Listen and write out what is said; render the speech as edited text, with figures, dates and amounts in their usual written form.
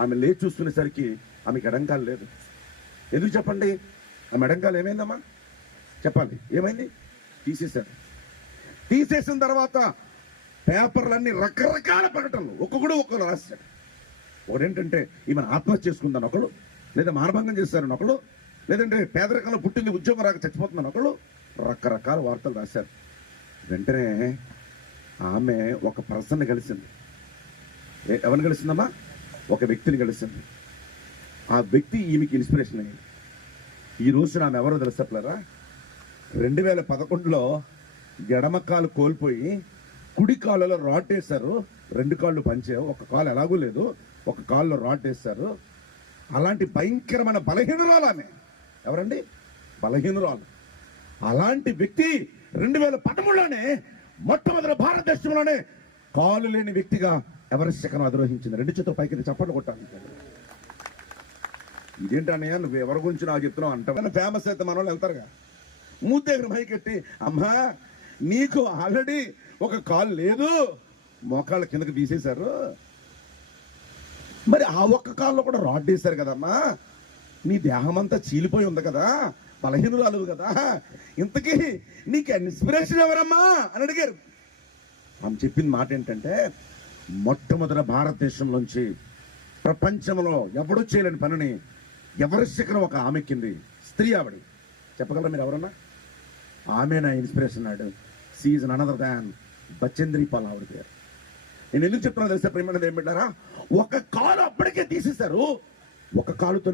ఆమె లేచి చూసుకునేసరికి ఆమెకి ఎడంకాలు లేదు. ఎందుకు చెప్పండి? ఆమె ఎడంకాలు ఏమైందమ్మా చెప్పాలి, ఏమైంది? తీసేశారు. తీసేసిన తర్వాత పేపర్లన్నీ రకరకాల ప్రకటనలు ఒక్కొక్కడు ఒక్కొక్కరు రాశాడు. ఒకటేంటంటే ఈమెను ఆత్మహత్య చేసుకుందని ఒకడు, లేదా మానభంగం చేశారని ఒకడు, లేదంటే పేదరికంలో పుట్టింది ఉద్యోగం రాక చచ్చిపోతుందని ఒకడు, రకరకాల వార్తలు రాశారు. వెంటనే ఆమె ఒక పర్సన్ని కలిసింది. ఎవరిని కలిసిందమ్మా? ఒక వ్యక్తిని కలిసింది. ఆ వ్యక్తి ఈమెకి ఇన్స్పిరేషన్ అయ్యింది. ఈ రోజున ఆమె ఎవరో తెలుసట్లేరా? 2011లో ఎడమ కాలు కోల్పోయి కుడి కాళ్ళలో రాడ్ వేశారు. 2 కాళ్ళు పనిచేయవు, ఒక కాలు ఎలాగూ లేదు, ఒక కాళ్ళలో రాడ్ వేశారు. అలాంటి భయంకరమైన బలహీనురాలు ఆమె. ఎవరండి? బలహీనురాలు. అలాంటి వ్యక్తి 2013లోనే మొట్టమొదటి భారతదేశంలోనే కాలు లేని వ్యక్తిగా ఎవరెస్ట్ శిఖరం అధిరోహించింది. 2 చేతుల పైకి చప్పట్లు కొట్టాలి. ఇదేంటన్నయ్య నువ్వు ఎవరి గురించి నాకు చెప్తున్నావు అంటావు. ఫేమస్ అయితే మన వాళ్ళు వెళ్తారుగా, మూతి దగ్గర మైకెట్టి, అమ్మా నీకు ఆల్రెడీ ఒక కాలు లేదు, మోకాళ్ళ కిందకి తీసేశారు, మరి ఆ ఒక్క కాల్లో కూడా రాడ్ వేశారు కదమ్మా, నీ దేహం అంతా చీలిపోయి ఉంది కదా, బలహీనురాలు కదా, ఇంతకీ నీకు ఇన్స్పిరేషన్ ఎవరమ్మా అని అడిగారు. ఆమె చెప్పిన మాట ఏంటంటే, మొట్టమొదటి భారతదేశంలోంచి ప్రపంచంలో ఎవడూ చేయలేని పనిని ఎవరెస్ట్ శిఖరం ఒక ఆమెక్కింది. స్త్రీ ఆవిడ. చెప్పగలరా మీరు ఎవరన్నా? ఆమె నా ఇన్స్పిరేషన్ అన్నాడు. She none other than Bachendri Pal ఆవిడ పేరు. నేను ఎందుకు చెప్తున్నా తెలిసే ప్రేమ ఏం పెట్టారా? ఒక కాలు అప్పటికే తీసేశారు, ఒక కాలుతోనే